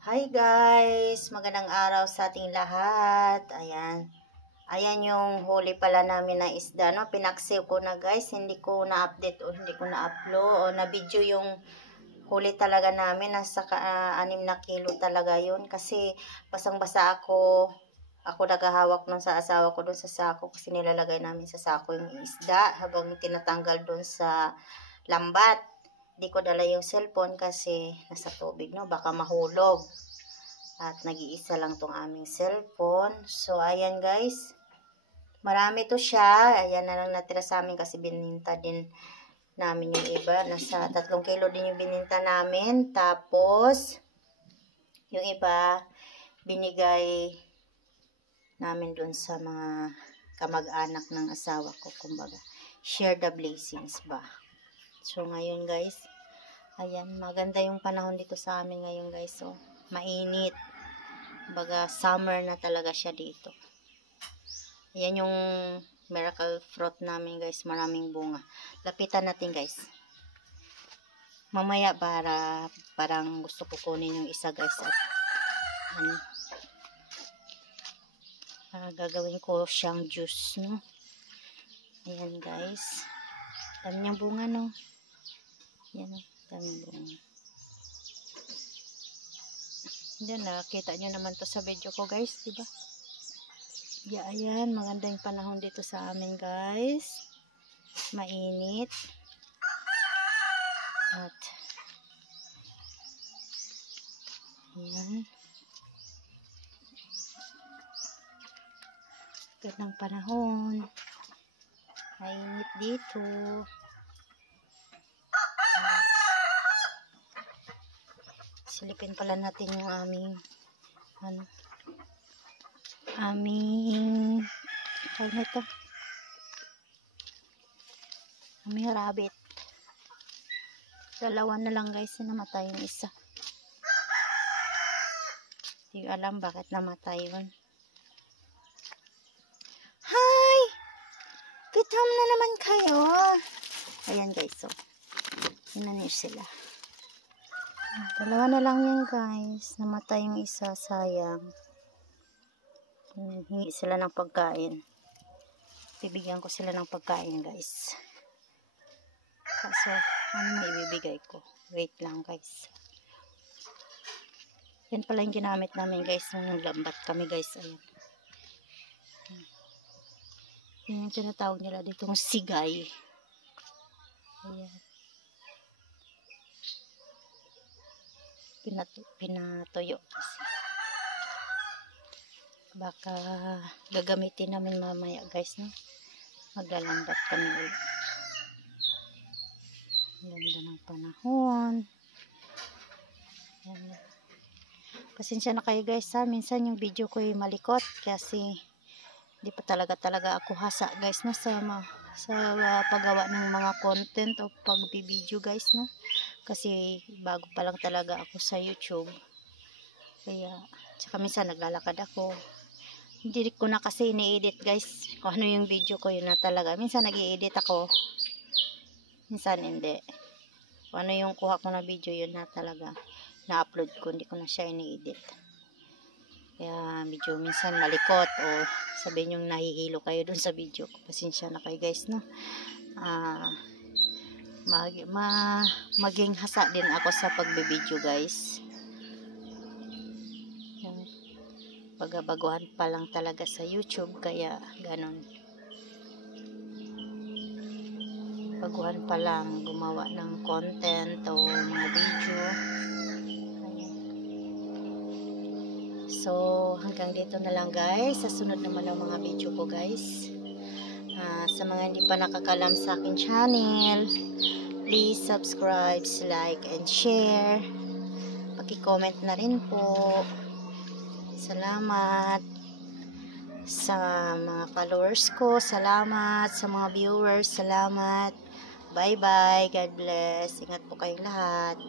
Hi guys! Magandang araw sa ating lahat. Ayan. Ayan yung huli pala namin na isda, no? Pinaksiw ko na guys. Hindi ko na-update o hindi ko na-upload o na-video yung huli talaga namin. Nasa 6 na kilo talaga yun. Kasi basang-basa ako. Ako naghahawak nun sa asawa ko dun sa sako. Kasi nilalagay namin sa sako yung isda habang tinatanggal dun sa lambat. Di ko dala yung cellphone kasi nasa tubig, no? Baka mahulog. At nag-iisa lang tong aming cellphone. So, ayan guys. Marami to siya. Ayan na lang natira sa amin kasi bininta din namin yung iba. Nasa 3 kilo din yung bininta namin. Tapos, yung iba, binigay namin dun sa mga kamag-anak ng asawa ko. Kumbaga, share the blessings ba. So, ngayon guys, ayan, maganda yung panahon dito sa amin ngayon guys. So, mainit. Baga, summer na talaga siya dito. Ayan yung miracle fruit namin guys. Maraming bunga. Lapitan natin guys. Mamaya parang gusto ko kunin yung isa guys. At ano, gagawin ko siyang juice, no? Ayan guys. Dami niyang bunga, no? Ayan, daming bunga. Yan, nakita nyo naman to sa video ko guys, diba? Yeah, ayan, maganda yung panahon dito sa amin guys. Mainit. At ayan. Gandang panahon. Mainit dito. Silipin pala natin yung aming tawag na ito, aming rabbit. Dalawa na lang guys, namatay yung isa. Hindi alam bakit namatay yun. Hi! Good home na naman kayo. Ayan guys, so yun sila. Dalawa na lang yan guys. Namatay yung isa, sayang. Hingi sila ng pagkain. Bibigyan ko sila ng pagkain guys. Kaso, ano may ibibigay ko? Wait lang guys. Yan pala yung ginamit namin guys. Nung lambat kami guys. Ayan. Yan yung tinatawag nila dito ng sigay. Ayan. Pinatuyo kasi. Baka gagamitin namin mamaya guys, no? Maglalambat kami ulit. Ganda ng panahon. Ayan. Pasensya na kayo guys ha. Minsan yung video ko ay malikot kasi di pa talaga ako hasa guys, no? Sa paggawa ng mga content o pagbibideo guys, no? Kasi bago pa lang talaga ako sa YouTube. Kaya, tsaka minsan naglalakad ako. Hindi ko na kasi ini-edit guys. Kung ano yung video ko, yun na talaga. Minsan nag-i-edit ako. Minsan hindi. Kung ano yung kuha ko na video, yun na talaga. Na-upload ko, hindi ko na siya ini-edit. Kaya medyo minsan malikot o sabihin yung nahihilo kayo dun sa video ko. Pasensya na kayo guys, no? Maging hasa din ako sa pagbibideo guys. Baguhan pa lang talaga sa YouTube, kaya ganon. Baguhan pa lang gumawa ng content o mga video. So, hanggang dito na lang guys. Sa sunod naman ng mga video ko guys. Sa mga hindi pa nakakalam sa akin channel, please subscribe, like, and share. Paki-comment na rin po. Salamat sa mga followers ko. Salamat sa mga viewers. Salamat. Bye-bye. God bless. Ingat po kayong lahat.